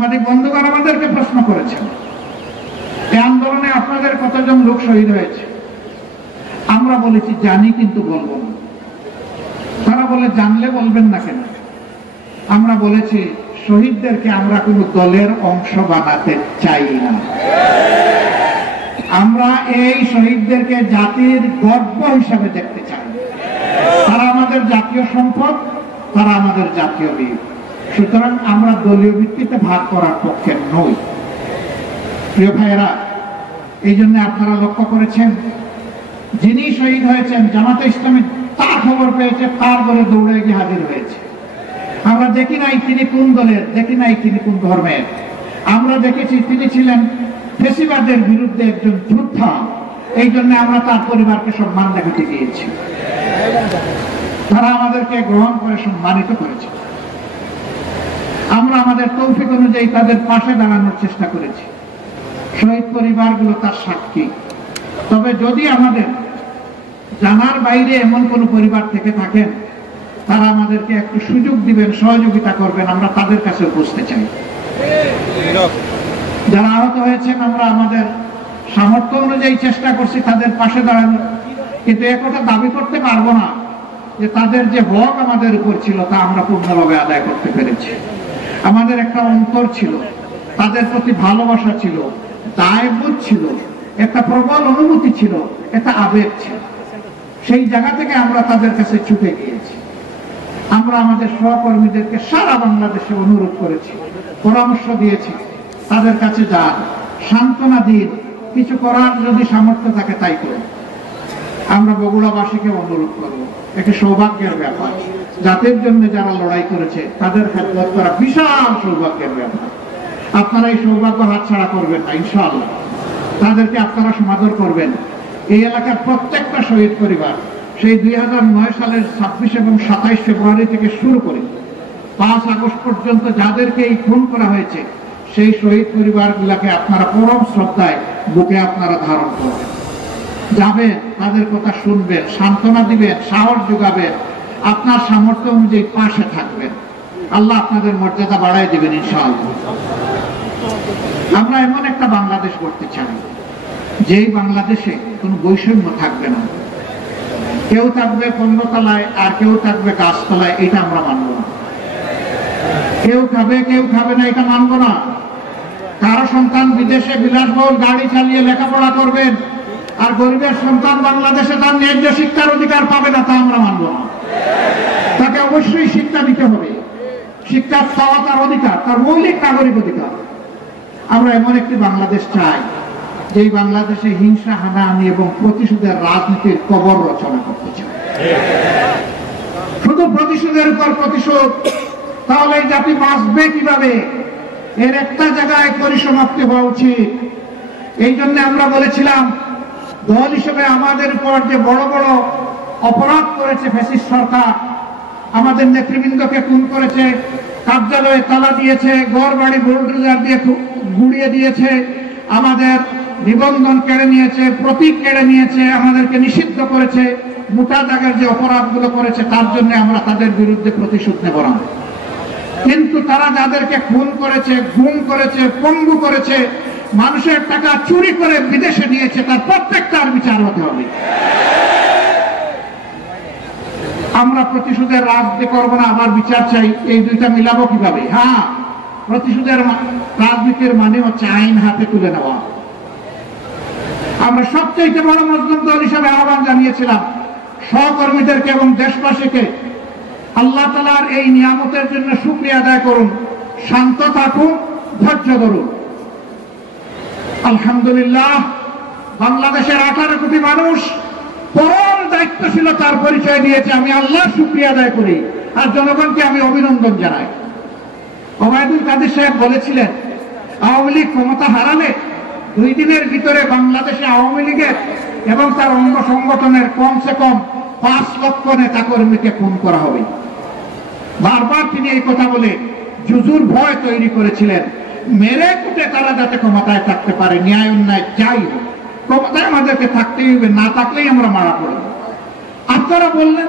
সাংবাদিক বন্ধুগণ আমাদেরকে প্রশ্ন করেছেন, এই আন্দোলনে আপনাদের কতজন লোক শহীদ হয়েছে? আমরা বলেছি জানি কিন্তু বলবো না। তারা বলে জানলে বলবেন না কেন? আমরা বলেছি শহীদদেরকে আমরা কোনো দলের অংশ বানাতে চাই না। আমরা এই শহীদদেরকে জাতির গর্ব হিসাবে দেখতে চাই। তারা আমাদের জাতীয় সম্পদ, তারা আমাদের জাতীয় বীর। সুতরাং আমরা দলীয় ভিত্তিতে ভাগ করার পক্ষে নই। প্রিয় ভাইয়েরা, এই জন্য আপনারা লক্ষ্য করেছেন যিনি শহীদ হয়েছেন জামাতে ইসলামী তার খবর পেয়েছে, তার দলে দৌড়ে গিয়ে হাজির হয়েছে। আমরা দেখি নাই তিনি কোন দলের, দেখি নাই তিনি কোন ধর্মের। আমরা দেখেছি তিনি ছিলেন ফেসিবাদের বিরুদ্ধে একজন যোদ্ধা। এই জন্য আমরা তার পরিবারকে সম্মান দেখাতে গিয়েছি। তারা আমাদেরকে গ্রহণ করে সম্মানিত করেছে। আমরা আমাদের তৌফিক অনুযায়ী তাদের পাশে দাঁড়ানোর চেষ্টা করেছি। শহীদ পরিবারগুলো তার সাক্ষী। তবে যদি আমাদের জানার বাইরে এমন কোন পরিবার থেকে থাকেন, তারা আমাদেরকে একটু সুযোগ দিবেন, সহযোগিতা করবেন, আমরা তাদের কাছে পৌঁছতে চাই। যারা আহত হয়েছেন আমরা আমাদের সামর্থ্য অনুযায়ী চেষ্টা করছি তাদের পাশে দাঁড়ানোর, কিন্তু একটা দাবি করতে পারবো না যে তাদের যে হক আমাদের উপর ছিল তা আমরা পূর্ণভাবে আদায় করতে পেরেছি। আমাদের একটা অন্তর ছিল, তাদের প্রতি ভালোবাসা ছিল, দায়বোধ ছিল, একটা প্রবল অনুভূতি ছিল, একটা আবেগ ছিল। সেই জায়গা থেকে আমরা তাদের কাছে ছুটে গিয়েছি। আমরা আমাদের সহকর্মীদেরকে সারা বাংলাদেশে অনুরোধ করেছি, পরামর্শ দিয়েছি, তাদের কাছে যান, সান্ত্বনা দিন, কিছু করার যদি সামর্থ্য থাকে তাই করুন। আমরা বগুড়াবাসীকে অনুরোধ করবো, একটি সৌভাগ্যের ব্যাপার। জাতির জন্য যারা লড়াই করেছে তাদের খেদমত করা বিশাল সৌভাগ্যের ব্যাপার। আপনারা এই সৌভাগ্য হাতছাড়া করবেন না ইনশাআল্লাহ। তাদেরকে আপনারা সমাদর করবেন। এই এলাকার প্রত্যেকটা শহীদ পরিবার সেই 2009 সালের 26 এবং 27 ফেব্রুয়ারি থেকে শুরু করে 5 আগস্ট পর্যন্ত যাদেরকে এই খুন করা হয়েছে, সেই শহীদ পরিবারগুলোকে আপনারা পরম শ্রদ্ধায় বুকে আপনারা ধারণ করবেন, যাবেন, তাদের কথা শুনবেন, সান্ত্বনা দিবেন, সাহস যোগাবেন, আপনার সামর্থ্য অনুযায়ী পাশে থাকবেন। আল্লাহ আপনাদের মর্যাদা বাড়ায় দিবেন ইনশাআল্লাহ। আমরা এমন একটা বাংলাদেশ করতে চাই যেই বাংলাদেশে কোনো বৈষম্য থাকবে না। কেউ থাকবে 15 তলায় আর কেউ থাকবে গাছতলায়, এটা আমরা মানব না। কেউ খাবে কেউ খাবে না, এটা মানব না। কারো সন্তান বিদেশে বিলাসবহুল গাড়ি চালিয়ে লেখাপড়া করবেন আর গরিবের সন্তান বাংলাদেশে তার ন্যায্য শিক্ষার অধিকার পাবে না, তা আমরা মানব না। তাকে অবশ্যই শিক্ষা দিতে হবে। শিক্ষা পাওয়া তার অধিকার, তার মৌলিক নাগরিক অধিকার। আমরা এমন একটি বাংলাদেশ চাই যেই বাংলাদেশে হিংসা, হানাহানি এবং প্রতিশোধের রাজনীতির কবর রচনা করতে চাই। শুধু প্রতিশোধের উপর প্রতিশোধ, তাহলে এই জাতি বাঁচবে কিভাবে? এর একটা জায়গায় পরিসমাপ্তি হওয়া উচিত। এই জন্য আমরা বলেছিলাম দল হিসেবে আমাদের উপর যে বড় বড় অপরাধ করেছে ফ্যাসিস্ট সরকার, আমাদের নেতৃবৃন্দকে খুন করেছে, কার্যালয়ে তালা দিয়েছে, ঘর বাড়ি বুলডোজার দিয়ে গুড়িয়ে দিয়েছে, আমাদের নিবন্ধন কেড়ে নিয়েছে, প্রতীক কেড়ে নিয়েছে, আমাদেরকে নিষিদ্ধ করেছে, মোটা দাগের যে অপরাধগুলো করেছে তার জন্য আমরা তাদের বিরুদ্ধে প্রতিশোধ নেব না। কিন্তু তারা যাদেরকে খুন করেছে, গুম করেছে, পঙ্গু করেছে, মানুষের টাকা চুরি করে বিদেশে নিয়েছে, তার প্রত্যেকটার বিচার হতে হবে। আমরা প্রতিশোধের রাজনীতি করবো না, আবার বিচার চাই, এই দুইটা মিলাবো কিভাবে? হ্যাঁ, প্রতিশোধের রাজনীতির মানে হচ্ছে আইন হাতে তুলে নেওয়া। আমরা সবচেয়ে বড় মজলুম দল হিসাবে আহ্বান জানিয়েছিলাম সহকর্মীদেরকে এবং দেশবাসীকে, আল্লাহ তাআলার এই নিয়ামতের জন্য শুকরিয়া আদায় করুন, শান্ত থাকুন, ধৈর্য ধরুন। আলহামদুলিল্লাহ, বাংলাদেশের 18 কোটি মানুষ পরম দায়িত্বশীলতার পরিচয় দিয়েছে। আমি আল্লাহর শুকরিয়া আদায় করি আর জনগণকে আমি অভিনন্দন জানাই। ওবায়দুল কাদের সাহেব বলেছিলেন, আওয়ামী লীগ ক্ষমতা হারালে 2 দিনের ভিতরে বাংলাদেশে আওয়ামী লীগের এবং তার অঙ্গ সংগঠনের কমসে কম 5 লক্ষ নেতা কর্মীকে খুন করা হবে। বারবার তিনি এই কথা বলে জুজুর ভয় তৈরি করেছিলেন, মেরে কুটে তারা যাতে ক্ষমতায় থাকতে পারে, ন্যায় অন্যায় যাই হোক, ক্ষমতায় আমাদেরকে থাকতেই হবে, না থাকলেই আমরা মারা পড়ব। আপনারা বললেন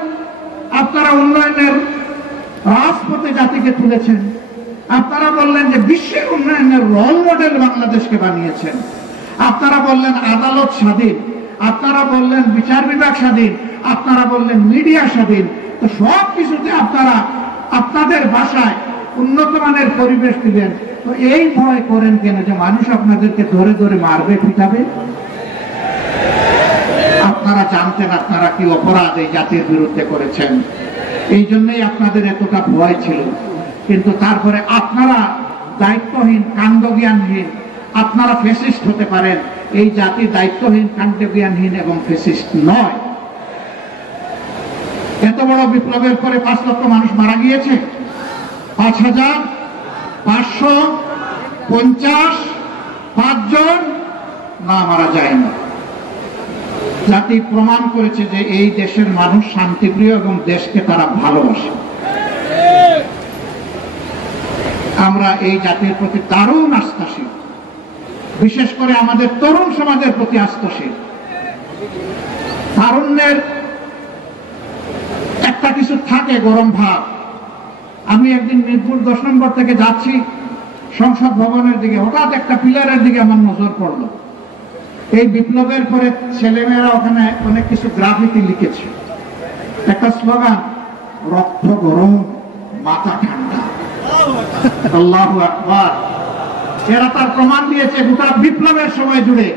আপনারা উন্নয়নের রাজপথে জাতিকে তুলেছেন, আপনারা বললেন যে বিশ্বের উন্নয়ন ধরনের রোল মডেল বাংলাদেশকে বানিয়েছেন। আপনারা বললেন আদালত স্বাধীন, আপনারা বললেন বিচার বিভাগ স্বাধীন, আপনারা বললেন মিডিয়া স্বাধীন। তো সব কিছুতে আপনারা আপনাদের ভাষায় উন্নত মানের পরিবেশ দিলেন। তো এই ভয় করেন কেন যে মানুষ আপনাদেরকে ধরে ধরে মারবে, পিটাবে? আপনারা জানতেন আপনারা কি অপরাধ এই জাতির বিরুদ্ধে করেছেন, এই জন্যই আপনাদের এতটা ভয় ছিল। কিন্তু তারপরে আপনারা দায়িত্বহীন, কাণ্ডজ্ঞানহীন, আপনারা ফ্যাসিস্ট হতে পারেন, এই জাতি দায়িত্বহীন, কাণ্ডজ্ঞানহীন এবং ফ্যাসিস্ট নয়। এত বড় বিপ্লবের পরে 5 লক্ষ মানুষ মারা গিয়েছে, 5,550 জন না মারা যায়নি। জাতি প্রমাণ করেছে যে এই দেশের মানুষ শান্তিপ্রিয় এবং দেশকে তারা ভালোবাসে। আমরা এই জাতির প্রতি দারুণ আস্থাশীল, বিশেষ করে আমাদের তরুণ সমাজের প্রতি আস্থাশীল। তারুণ্যের একটা কিছু থাকে, গরম ভাব। আমি একদিন মিরপুর 10 নম্বর থেকে যাচ্ছি সংসদ ভবনের দিকে, হঠাৎ একটা পিলারের দিকে আমার নজর পড়লো। এই বিপ্লবের পরে ছেলেমেয়েরা ওখানে অনেক কিছু গ্রাফিতি লিখেছে, একটা স্লোগান, রক্ত গরম মাথা ঠান্ডা। আল্লাহু আকবার। এরা তার প্রমাণ দিয়েছে গোটা বিপ্লবের সময় জুড়ে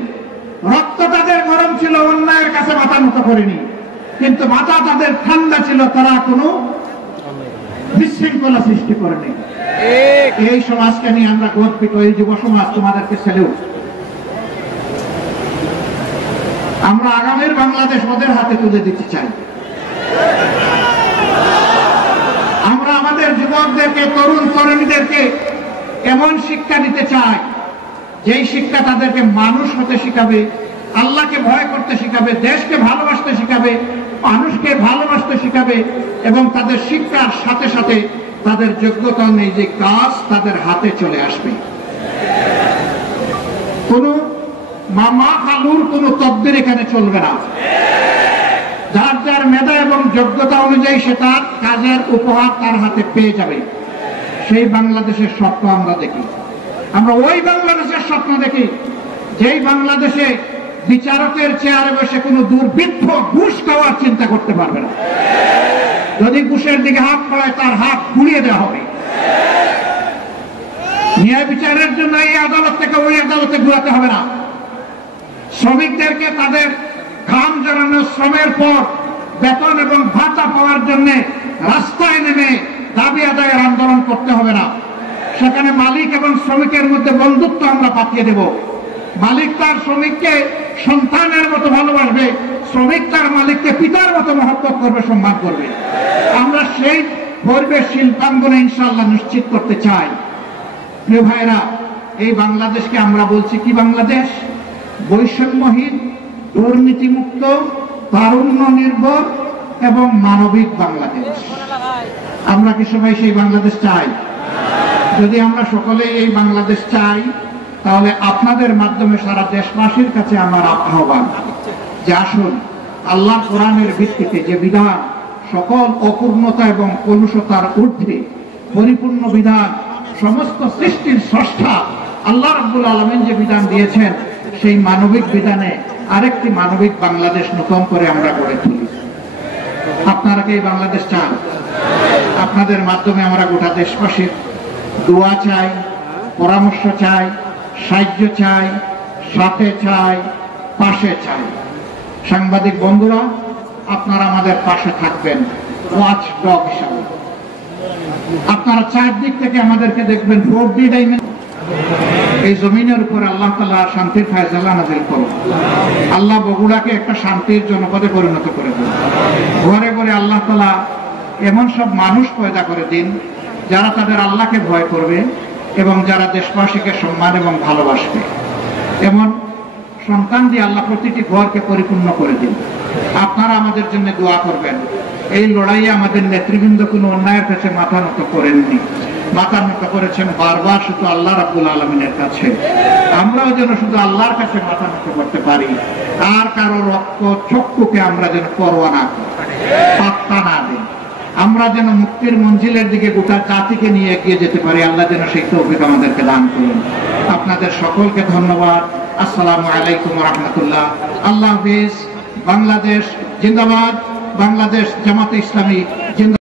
রক্ত তাদের গরম ছিল, অন্যায়ের কাছে মাথা নত করেনি, কিন্তু মাথা তাদের ঠান্ডা ছিল, তারা কোনো বিশৃঙ্খলা সৃষ্টি করেনি। এই সমাজকে নিয়ে আমরা গর্বিত। এই যুব সমাজ তোমাদেরকে স্যালুট। আমরা আগামীর বাংলাদেশ ওদের হাতে তুলে দিতে চাই। আমরা আমাদের যুবকদেরকে, তরুণ তরুণীদেরকে এমন শিক্ষা দিতে চাই যেই শিক্ষা তাদেরকে মানুষ হতে শিখাবে, আল্লাহকে ভয় করতে শিখাবে, দেশকে ভালোবাসতে শিখাবে, মানুষকে ভালোবাসতে শিখাবে, এবং তাদের শিক্ষার সাথে সাথে তাদের যোগ্যতা অনুযায়ী যে কাজ তাদের হাতে চলে আসবে। কোন মামা খালুর কোন তদবির এখানে চলবে না। যার যার মেধা এবং যোগ্যতা অনুযায়ী সে তার কাজের উপহার তার হাতে পেয়ে যাবে। সেই বাংলাদেশের স্বপ্ন আমরা দেখি। আমরা ওই বাংলাদেশের স্বপ্ন দেখি যেই বাংলাদেশে বিচারকের চেয়ারে বসে কোনো দুর্বৃত্ত ঘুষ খাওয়ার চিন্তা করতে পারবে না। যদি ঘুষের দিকে হাত পড়ে তার হাত পুড়িয়ে দেওয়া হবে। ন্যায় বিচারের জন্য এই আদালত থেকে ওই আদালতে ঘুরাতে হবে না। শ্রমিকদেরকে তাদের ঘাম জড়ানো শ্রমের পর বেতন এবং ভাতা পাওয়ার জন্য রাস্তায় নেমে দাবি আদায়ের আন্দোলন করতে হবে না। সেখানে মালিক এবং শ্রমিকের মধ্যে বন্ধুত্ব আমরা পাঠিয়ে দেব। মালিক তার শ্রমিককে সন্তানের মতো ভালোবাসবে, শ্রমিক তার মালিককে পিতার মতো মহব্বত করবে, সম্মান করবে। আমরা সেই পরিবেশ শিল্পাঙ্গনে ইনশাআল্লাহ নিশ্চিত করতে চাই। প্রিয় ভাইরা, এই বাংলাদেশকে আমরা বলছি কি বাংলাদেশ? বৈষম্যহীন, দুর্নীতিমুক্ত, তারুণ্য নির্ভর এবং মানবিক বাংলাদেশ। আমরা কি সবাই সেই বাংলাদেশ চাই? যদি আমরা সকলেই এই বাংলাদেশ চাই, তাহলে আপনাদের মাধ্যমে সারা দেশবাসীর কাছে আমার আহ্বান যে আসুন আল্লাহ কোরআনের ভিত্তিতে যে বিধান সকল অপূর্ণতা এবং কলুষতার ঊর্ধ্বে পরিপূর্ণ বিধান, সমস্ত সৃষ্টির স্রষ্টা আল্লাহ রাব্বুল আলামিন যে বিধান দিয়েছেন, সেই মানবিক বিধানে আরেকটি মানবিক বাংলাদেশ নতুন করে আমরা গড়ে তুলি। আপনারা কি এই বাংলাদেশ চান? আপনাদের মাধ্যমে আমরা গোটা দেশবাসীর দোয়া চাই, পরামর্শ চাই, সাহায্য চাই, সাথে চাই, পাশে চাই। সাংবাদিক বন্ধুরা, আপনারা আমাদের পাশে থাকবেন ওয়াচ ডগ হিসাবে। আপনারা চারদিক থেকে আমাদেরকে দেখবেন। 4D ডাইমেনশন এই জমিনের উপরে আল্লাহ তাআলা শান্তির ফায়সালা নাযিল করুন। আল্লাহ বগুড়াকে একটা শান্তির জনপদে পরিণত করে দিন। ঘরে ঘরে আল্লাহ তাআলা এমন সব মানুষ পয়দা করে দিন যারা তাদের আল্লাহকে ভয় করবে এবং যারা দেশবাসীকে সম্মান এবং ভালোবাসবে। এমন সন্তান দিয়ে আল্লাহ প্রতিটি ঘরকে পরিপূর্ণ করে দিন। আপনারা আমাদের জন্য দোয়া করবেন। এই লড়াইয়ে আমাদের নেতৃবৃন্দ কোনো অন্যায়ের কাছে মাথা নত করেননি, মাথা নত করেছেন বারবার শুধু আল্লাহ রাব্বুল আলামিনের কাছে। আমরাও যেন শুধু আল্লাহর কাছে মাথা নত করতে পারি, আর কারো রক্ত চক্ষুকে আমরা যেন পরোয়া না করি, পাত্তা না দিই। আমরা যেন মুক্তির মঞ্জিলের দিকে গোটা জাতিকে নিয়ে এগিয়ে যেতে পারি। আল্লাহ যেন সেই তৌফিক আমাদেরকে দান করুন। আপনাদের সকলকে ধন্যবাদ। আসসালামু আলাইকুম ওয়া রাহমাতুল্লাহ। আল্লাহ হাফেজ। বাংলাদেশ জিন্দাবাদ। বাংলাদেশ জামাতে ইসলামী জিন্দাবাদ।